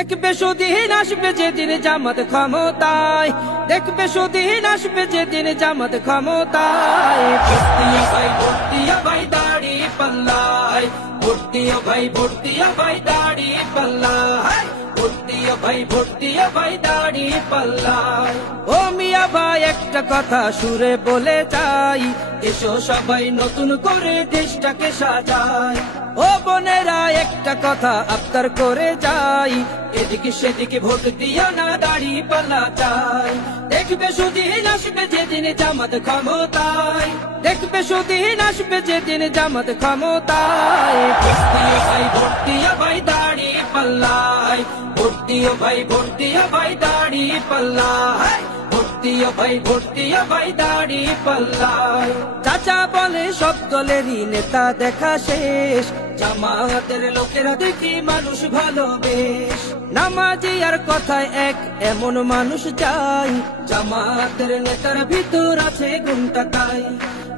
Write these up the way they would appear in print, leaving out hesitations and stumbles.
দেখবে সুদিন আসবে যেদিন জামাত ক্ষমতায়, দেখবে সুদিন আসবে যেদিন জামাত ক্ষমতায়। ভর্তিয়া ভাই ভর্তিয়া ভাই দাড়ি পাল্লায়, ভর্তিয়া ভাই ভর্তিয়া ভাই দাড়ি পাল্লায়, ভর্তিয়া ভাই ভর্তিয়া ভাই দাড়ি পাল্লায়। ও মিয়া ভাই একটা কথা সুরে বলে যাই, এসো সবাই নতুন করে দেশটাকে সাজাই। ও বোনেরা একটা কথা আবদার করে যাই, এদিকে সেদিকে ভোট দিও না, দাড়ি পাল্লা চাই। দেখবে সুদিন আসবে যেদিন জামাত ক্ষমতায়, দেখবে সুদিন আসবে যেদিন জামাত ক্ষমতায়। ভর্তিয়া ভাই ভর্তিয়া ভাই দাড়ি পাল্লায়, ভর্তিয়া ভাই ভর্তিয়া ভাই দাড়ি পাল্লায়, ভর্তিয়া ভাই ভর্তিয়া ভাই দাড়ি পাল্লায়। চাচা বলে সব দলেরই নেতা দেখা শেষ, জামাতের লোকেরা দেখি মানুষ ভালোবেশ। নামাজি আর কথায় এক এমন মানুষ চাই, জামাতের নেতার ভিতর আছে গুণটা তাই।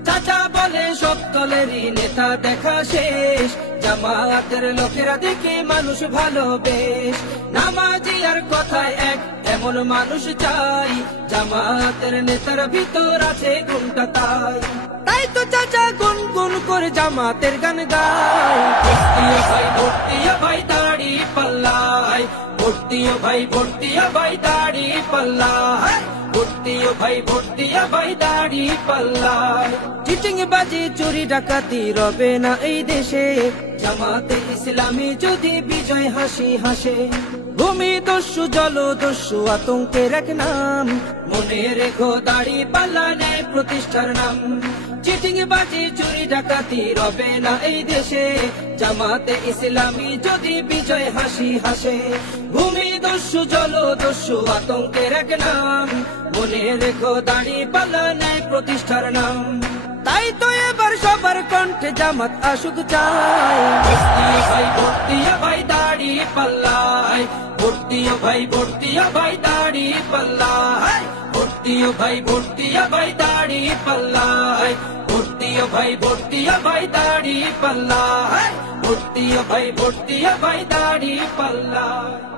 চাচা বলে সব দলেরই নেতা দেখা শেষ, জামাতের লোকেরা দেখে মানুষ ভালোবেশ। নামাজি আর কথায় এক এমন মানুষ চাই, জামাতের নেতার ভিতর আছে গুণটা তাই। তাই তো চাচা গুনগুন করে জামাতের গান গায়। ভর্তিয়া ভাই ভর্তিয়া ভাই দাড়ি পাল্লায়, ভর্তিয়া ভাই ভর্তিয়া ভাই দাড়ি পাল্লায়, ভর্তিয়া ভাই ভর্তিয়া ভাই দাড়ি পাল্লায়। চিটিং বাজি চুরি ডাকাতি রবে না এই দেশে, জামাতে ইসলামী যদি বিজয় হাসি হাসে। ভূমি দস্যু জল দস্যু আতঙ্কের এক নাম, মনে রেখো দাড়ি পাল্লা ন্যায় প্রতিষ্ঠার নাম। চিটিং বাজি চুরি ডাকাতি রবে না এই দেশে, জামাতে ইসলামী যদি বিজয় হাসি হাসে। ভূমি দস্যু জল দস্যু আতঙ্কের এক নাম, মনে রেখো দাড়ি পাল্লা ন্যায় প্রতিষ্ঠার নাম। তাই তো এবার সবার কণ্ঠে জামাত আসুক চাই। ভর্তিয়া ভাই ভর্তিয়া ভাই দাড়ি পাল্লায়, ভর্তিয়া ভাই ভর্তিয়া ভাই দাড়ি পাল্লায়, ভর্তিয়া ভাই ভর্তিয়া ভাই দাড়ি পাল্লায়, ভর্তিয়া ভাই ভর্তিয়া ভাই দাড়ি পাল্লায়, ভর্তিয়া ভাই ভর্তিয়া ভাই দাড়ি পাল্লায়।